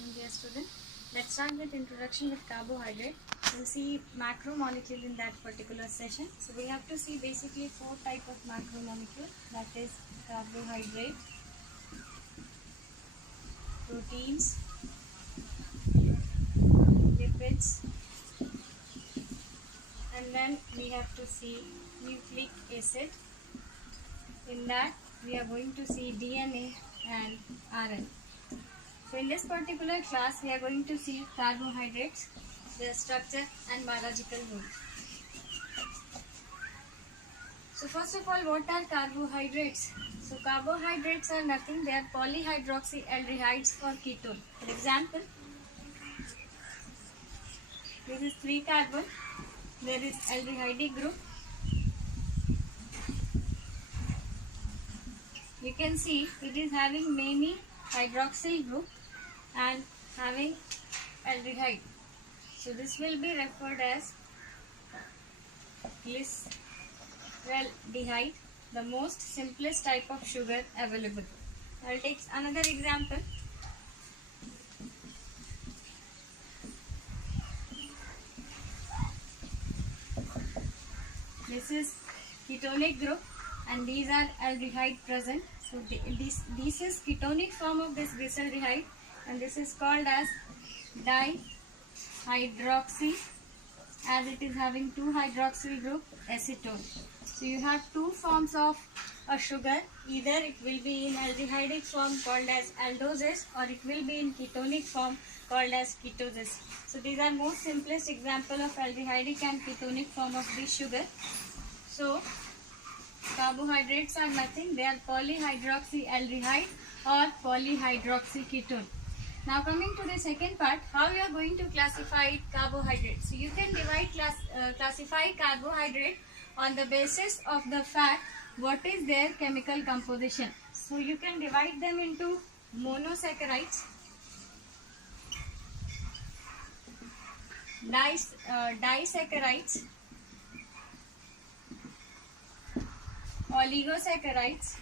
morning, dear student. Let's start with introduction with carbohydrate. We'll see macromolecule in that particular session. So we have to see basically four type of macromolecule, that is carbohydrate, proteins, lipids, and then we have to see nucleic acid. In that we are going to see DNA and RNA. So in this particular class we are going to see carbohydrates, their structure and biological role. So first of all, what are carbohydrates? So carbohydrates are nothing, they are polyhydroxyaldehydes or ketone. For example, this is 3 carbon, there is aldehyde group. You can see it is having many hydroxyl group and having aldehyde. So this will be referred as glyceraldehyde, the most simplest type of sugar available. I will take another example. This is ketonic group and these are aldehyde present. So this is ketonic form of this glyceraldehyde and this is called as dihydroxy, as it is having 2 hydroxyl group, acetone. So you have two forms of a sugar, either it will be in aldehydic form called as aldoses or it will be in ketonic form called as ketosis. So these are most simplest example of aldehydic and ketonic form of this sugar. So carbohydrates are nothing, they are polyhydroxyaldehyde or polyhydroxyketone. Now coming to the second part, how you are going to classify carbohydrates. So you can classify carbohydrate on the basis of the fact what is their chemical composition. So you can divide them into monosaccharides, disaccharides, oligosaccharides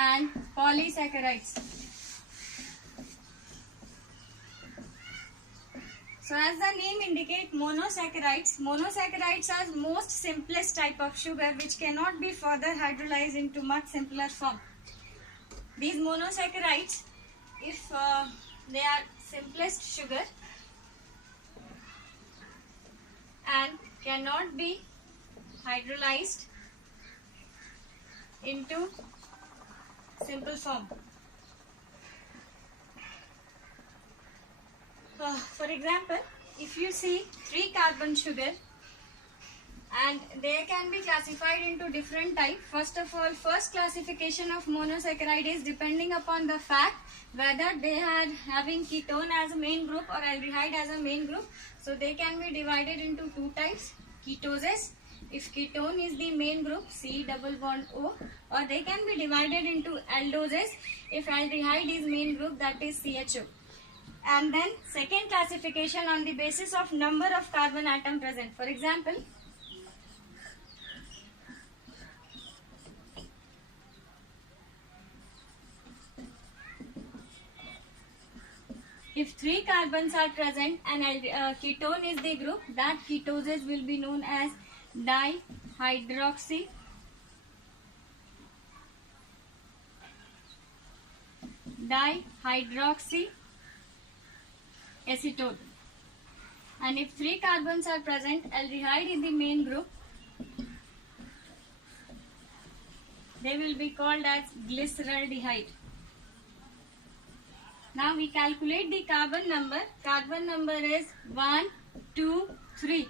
and polysaccharides. So as the name indicates, monosaccharides are most simplest type of sugar which cannot be further hydrolyzed into much simpler form. These monosaccharides, if they are simplest sugar and cannot be hydrolyzed into simple form. For example, if you see 3 carbon sugar and they can be classified into different types. First of all, first classification of monosaccharide is depending upon the fact whether they are having ketone as a main group or aldehyde as a main group. So they can be divided into 2 types, ketoses, if ketone is the main group, C double bond O, or they can be divided into aldoses if aldehyde is main group, that is CHO. And then second classification on the basis of number of carbon atom present. For example, if 3 carbons are present and ketone is the group, that ketoses will be known as dihydroxyacetone. And if 3 carbons are present, aldehyde in the main group, they will be called as glyceraldehyde. Now we calculate the carbon number. Carbon number is 1, 2, 3.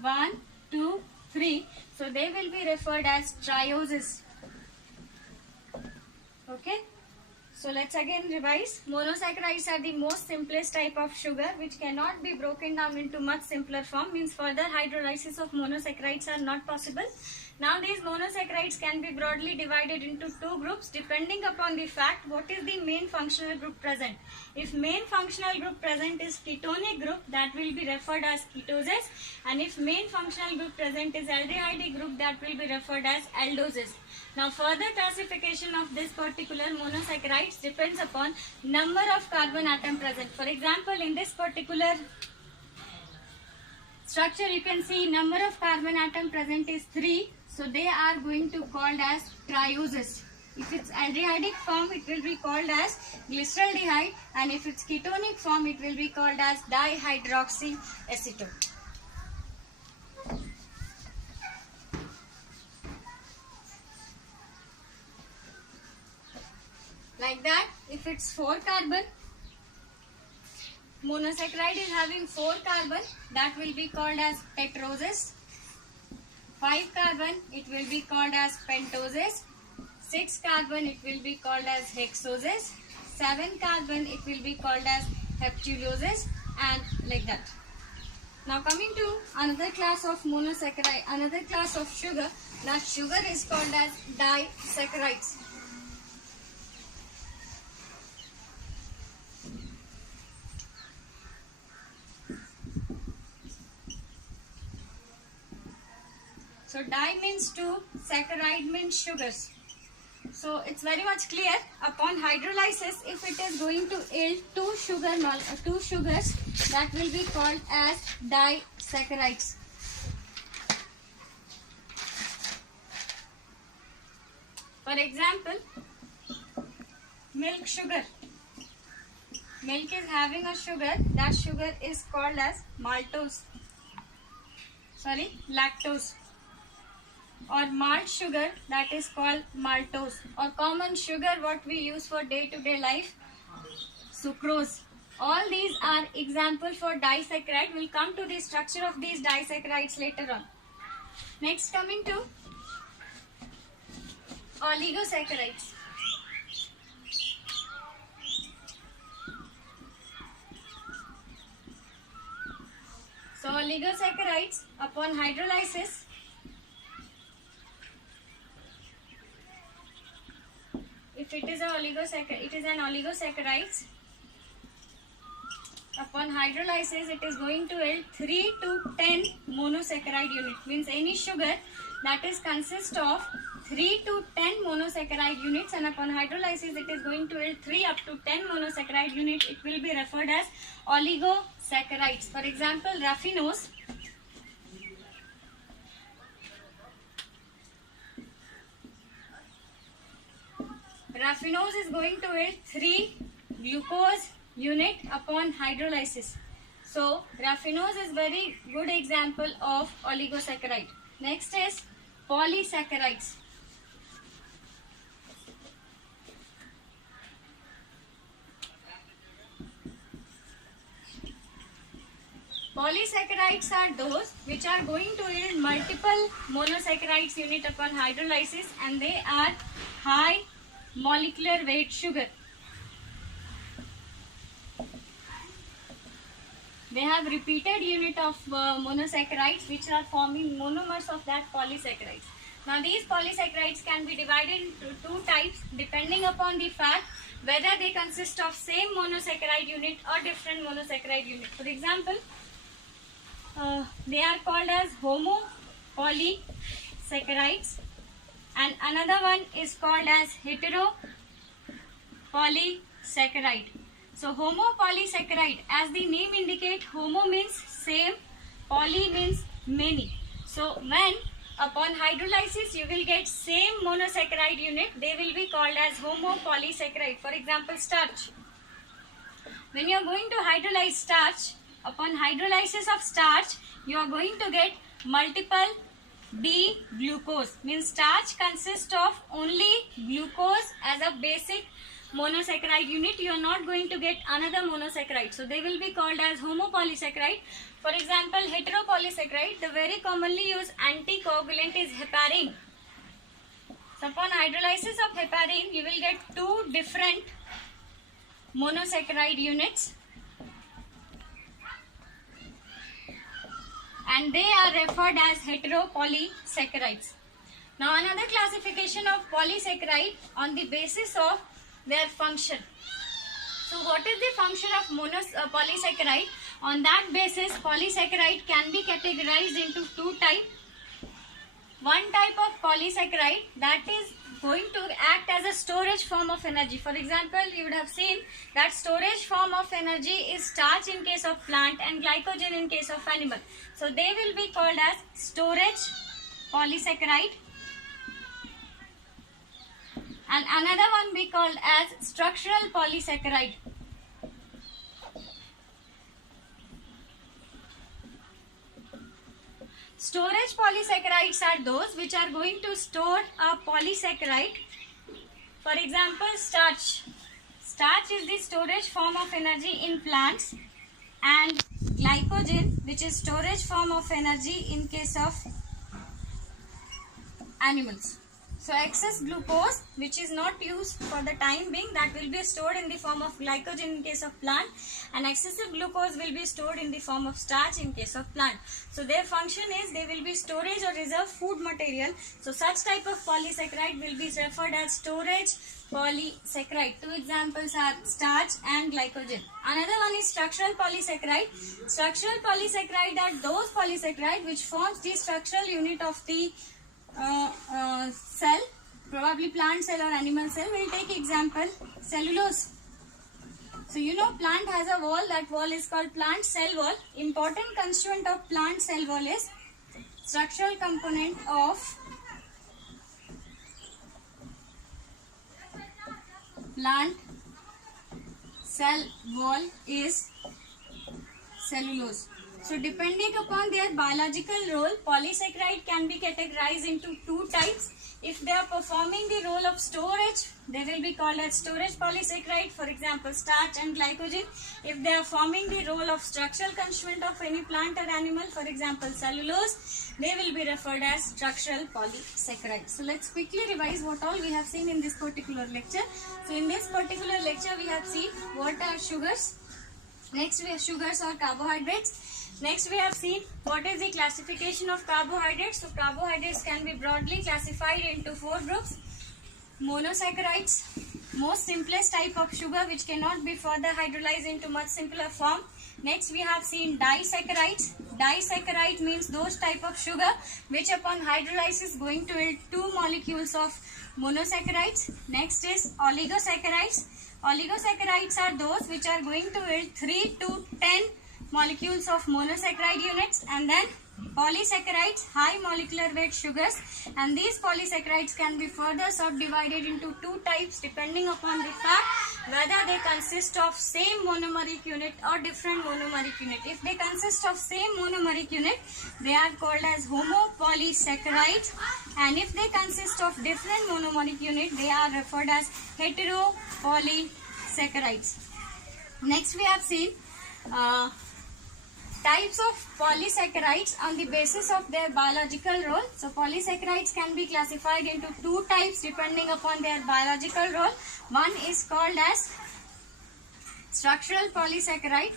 1, 2, 3. So they will be referred as trioses. Okay. So let's again revise. Monosaccharides are the most simplest type of sugar which cannot be broken down into much simpler form, means further hydrolysis of monosaccharides are not possible. Now these monosaccharides can be broadly divided into two groups depending upon the fact what is the main functional group present. If main functional group present is ketonic group, that will be referred as ketoses, and if main functional group present is aldehyde group, that will be referred as aldoses. Now further classification of this particular monosaccharides depends upon number of carbon atom present. For example, in this particular structure you can see number of carbon atom present is 3. So they are going to called as trioses. If it's aldehydic form, it will be called as glyceraldehyde, and if it's ketonic form, it will be called as dihydroxyacetone. Like that, if it's 4 carbon, monosaccharide is having 4 carbon, that will be called as tetroses. 5 carbon, it will be called as pentoses. 6 carbon, it will be called as hexoses. 7 carbon, it will be called as heptuloses, and like that. Now coming to another class of monosaccharide, another class of sugar. That sugar is called as disaccharides. So di means 2, saccharide means sugars. So it's very much clear, upon hydrolysis, if it is going to yield two sugars, that will be called as disaccharides. For example, milk sugar. Milk is having a sugar, that sugar is called as lactose. Or malt sugar, that is called maltose. Or common sugar what we use for day-to-day life, sucrose. All these are example for disaccharide. We'll come to the structure of these disaccharides later on. Next, coming to oligosaccharides. So oligosaccharides, upon hydrolysis, if it is an oligosaccharides. Upon hydrolysis, it is going to yield 3 to 10 monosaccharide unit. Means any sugar that is consist of 3 to 10 monosaccharide units, and upon hydrolysis, it is going to yield 3 up to 10 monosaccharide unit. It will be referred as oligosaccharides. For example, raffinose. Raffinose is going to yield 3 glucose unit upon hydrolysis. So raffinose is very good example of oligosaccharide. Next is polysaccharides. Polysaccharides are those which are going to yield multiple monosaccharides unit upon hydrolysis, and they are high molecular weight sugar. They have repeated unit of monosaccharides which are forming monomers of that polysaccharides. Now these polysaccharides can be divided into two types depending upon the fact whether they consist of same monosaccharide unit or different monosaccharide unit. For example, they are called as homopolysaccharides, and another one is called as heteropolysaccharide. So homopolysaccharide, as the name indicate, homo means same, poly means many. So when upon hydrolysis you will get same monosaccharide unit, they will be called as homopolysaccharide. For example, starch. When you are going to hydrolyze starch, upon hydrolysis of starch, you are going to get multiple D-glucose. Means starch consists of only glucose as a basic monosaccharide unit. You are not going to get another monosaccharide. So they will be called as homopolysaccharide. For example, heteropolysaccharide, the very commonly used anticoagulant is heparin. So upon hydrolysis of heparin, you will get two different monosaccharide units, and they are referred as heteropolysaccharides. Now another classification of polysaccharide on the basis of their function. So what is the function of polysaccharide? On that basis, polysaccharide can be categorized into two types. One type of polysaccharide that is going to act as a storage form of energy. For example, you would have seen that storage form of energy is starch in case of plant and glycogen in case of animal. So they will be called as storage polysaccharide. And another one we called as structural polysaccharide. Storage polysaccharides are those which are going to store a polysaccharide. For example, starch. Starch is the storage form of energy in plants, and glycogen, which is storage form of energy in case of animals. So excess glucose, which is not used for the time being, that will be stored in the form of glycogen in case of plant, and excessive glucose will be stored in the form of starch in case of plant. So their function is they will be storage or reserve food material. So such type of polysaccharide will be referred as storage polysaccharide. Two examples are starch and glycogen. Another one is structural polysaccharide. Structural polysaccharide are those polysaccharide which forms the structural unit of the cell, probably plant cell or animal cell. We'll take example cellulose. So you know plant has a wall, that wall is called plant cell wall. Important constituent of plant cell wall is structural component of plant cell wall is cellulose. So depending upon their biological role, polysaccharide can be categorized into two types. If they are performing the role of storage, they will be called as storage polysaccharide, for example starch and glycogen. If they are forming the role of structural constituent of any plant or animal, for example cellulose, they will be referred as structural polysaccharide. So let's quickly revise what all we have seen in this particular lecture. So in this particular lecture we have seen what are sugars. Next we have sugars or carbohydrates. Next we have seen what is the classification of carbohydrates. So carbohydrates can be broadly classified into four groups. Monosaccharides, most simplest type of sugar which cannot be further hydrolyzed into much simpler form. Next we have seen disaccharides. Disaccharide means those type of sugar which upon hydrolysis going to yield two molecules of monosaccharides. Next is oligosaccharides. Oligosaccharides are those which are going to yield 3 to 10 molecules of monosaccharide units. And then polysaccharides, high molecular weight sugars, and these polysaccharides can be further subdivided into two types depending upon the fact whether they consist of same monomeric unit or different monomeric unit. If they consist of same monomeric unit, they are called as homopolysaccharides, and if they consist of different monomeric unit, they are referred as heteropolysaccharides. Next we have seen types of polysaccharides on the basis of their biological role. So polysaccharides can be classified into two types depending upon their biological role. One is called as structural polysaccharide,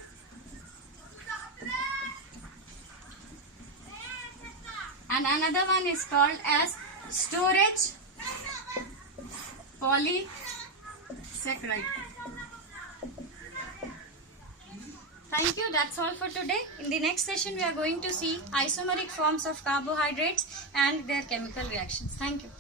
and another one is called as storage polysaccharide. Thank you. That's all for today. In the next session, we are going to see isomeric forms of carbohydrates and their chemical reactions. Thank you.